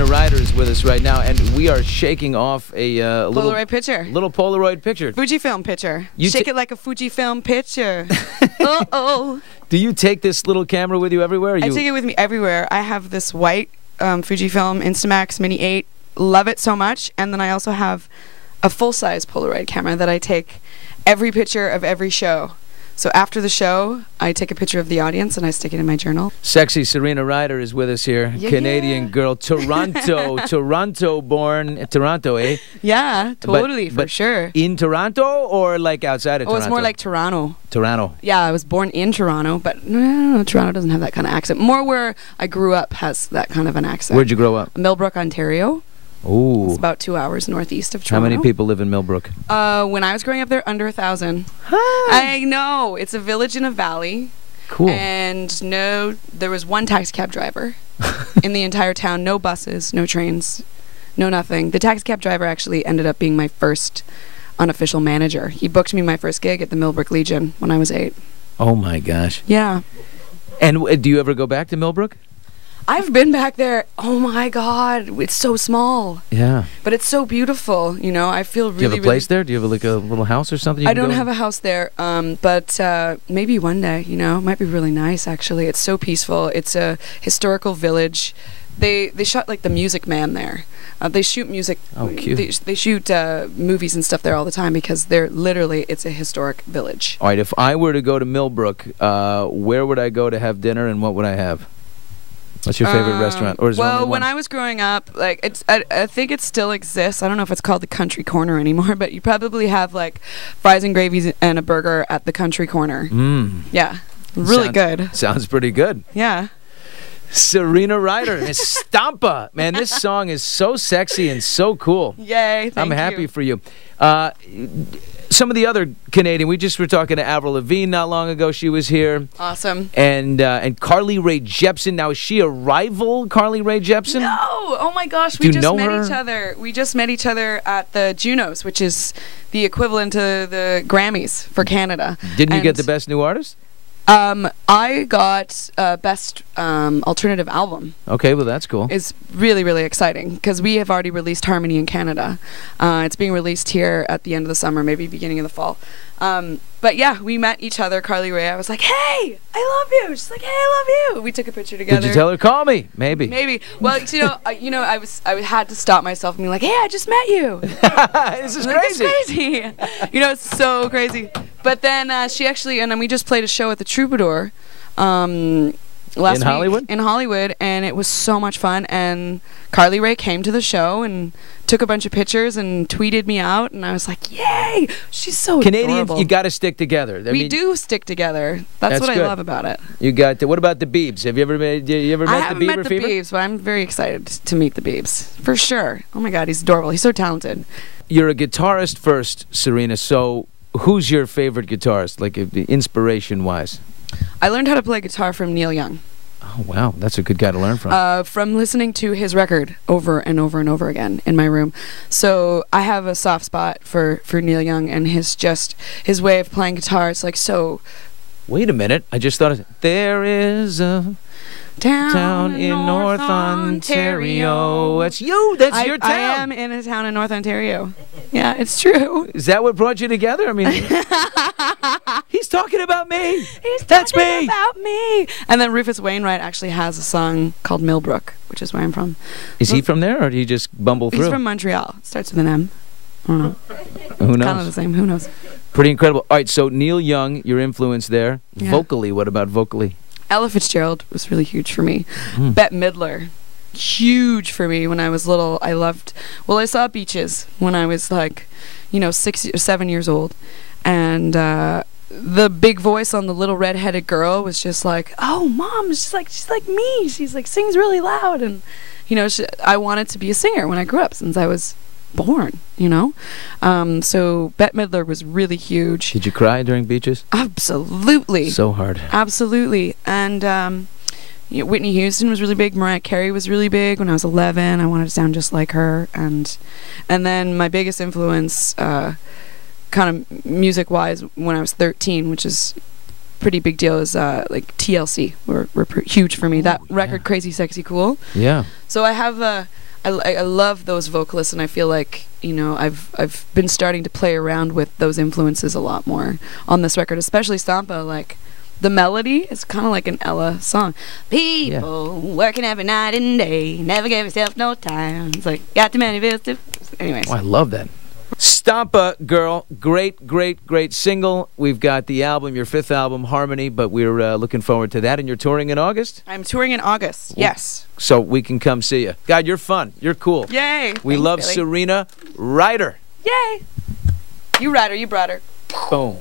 Serena Ryder is with us right now, and we are shaking off a little Polaroid picture. Little Polaroid picture. Fujifilm picture. Shake it like a Fujifilm picture. Uh-oh. Do you take this little camera with you everywhere? I take it with me everywhere. I have this white Fujifilm Instamax Mini 8. Love it so much. And then I also have a full-size Polaroid camera that I take every picture of every show. So after the show, I take a picture of the audience and I stick it in my journal. Sexy Serena Ryder is with us here. Yeah, Canadian girl. Toronto born. Toronto, eh? Yeah, totally, for sure. In Toronto or like outside of Toronto? Oh, it's more like Toronto. Toronto. Yeah, I was born in Toronto, but no, Toronto doesn't have that kind of accent. More where I grew up has that kind of an accent. Where'd you grow up? Millbrook, Ontario. Ooh. It's about 2 hours northeast of Toronto. How many people live in Millbrook? When I was growing up there, under 1,000. I know. It's a village in a valley. Cool. And no, there was one taxi cab driver in the entire town. No buses, no trains, no nothing. The taxi cab driver actually ended up being my first unofficial manager. He booked me my first gig at the Millbrook Legion when I was 8. Oh my gosh. Yeah. And do you ever go back to Millbrook? I've been back there. Oh my God, it's so small. Yeah. But it's so beautiful. You know, I feel really. Do you have a place there? Do you have like a little house or something? I don't have a house there, but maybe one day. You know, it might be really nice. Actually, it's so peaceful. It's a historical village. They shot like The Music Man there. They shoot music. Oh, cute. They shoot movies and stuff there all the time because it's a historic village. All right. If I were to go to Millbrook, where would I go to have dinner, and what would I have? What's your favorite restaurant? Or is there only one? When I was growing up, like I think it still exists. I don't know if it's called the Country Corner anymore, but you probably have like fries and gravy and a burger at the Country Corner. Yeah, really good. Sounds pretty good. Yeah. Serena Ryder and Stompa. Man, this song is so sexy and so cool. Yay! I'm happy for you. Some of the other Canadian, we just were talking to Avril Lavigne not long ago. She was here. Awesome. And Rae Jepsen. Now, is she a rival, Rae Jepsen? No. Oh my gosh, we just met each other. We just met each other at the Junos, which is the equivalent to the Grammys for Canada. Didn't you get the Best New Artist? I got Best Alternative Album. Okay, well, that's cool. It's really, really exciting because we have already released Harmony in Canada. It's being released here at the end of the summer, maybe beginning of the fall. But yeah, we met each other, Rae. I was like, hey, I love you. She's like, hey, I love you. We took a picture together. Did you tell her, call me? Maybe. Maybe. Well, I had to stop myself and be like, hey, I just met you. This is crazy. It's crazy. It's so crazy. But then she actually, and then we just played a show at the Troubadour last week. Hollywood? In Hollywood, and it was so much fun. And Rae came to the show and took a bunch of pictures and tweeted me out, and I was like, yay! She's so Canadians, adorable. you got to stick together. We do stick together. That's what good. I love about it. You got what about the Biebs? Have you ever met the Bieber fever? I haven't met the Biebs, but I'm very excited to meet the Biebs for sure. Oh my God, he's adorable. He's so talented. You're a guitarist first, Serena. So who's your favorite guitarist, like inspiration-wise? I learned how to play guitar from Neil Young. Oh, wow. That's a good guy to learn from. From listening to his record over and over and over again in my room. So I have a soft spot for Neil Young and his way of playing guitar. It's like so... Wait a minute. I just thought there is a town in North Ontario. That's you. That's your town. I am in a town in North Ontario. Yeah, it's true. Is that what brought you together? I mean... He's talking about me. That's talking about me. And then Rufus Wainwright actually has a song called Millbrook, which is where I'm from. Is he from there, or did he just bumble through? He's from Montreal. It starts with an M. I don't know. Who knows? Kind of the same. Who knows? Pretty incredible. All right, so Neil Young, your influence there. Yeah. Vocally, what about vocally? Ella Fitzgerald was really huge for me. Bette Midler, huge for me when I was little. I saw Beaches when I was like, 6 or 7 years old. And the big voice on the little red-headed girl was just like, oh, Mom, she's like me. She's like sings really loud, and I wanted to be a singer when I grew up since I was born. So Bette Midler was really huge. Did you cry during Beaches? Absolutely. So hard. Absolutely, and Whitney Houston was really big. Mariah Carey was really big when I was 11. I wanted to sound just like her, and then my biggest influence. Kind of music-wise when I was 13, which is pretty big deal, is like TLC were huge for me. That record, Crazy Sexy Cool. Yeah. So I have I love those vocalists, and I feel like, you know, I've been starting to play around with those influences a lot more on this record, especially Stompa. Like, the melody is kind of like an Ella song. People working every night and day, never gave yourself no time. It's like, got too many bills to... Anyways. Oh, I love that. Stompa, girl. Great, great, great single. We've got the album, your 5th album, Harmony, but we're looking forward to that. And you're touring in August? I'm touring in August, yes. So we can come see you. God, you're fun. You're cool. Yay. We Thanks, love Billy. Serena Ryder. Yay. You Ryder, you brought her. Boom.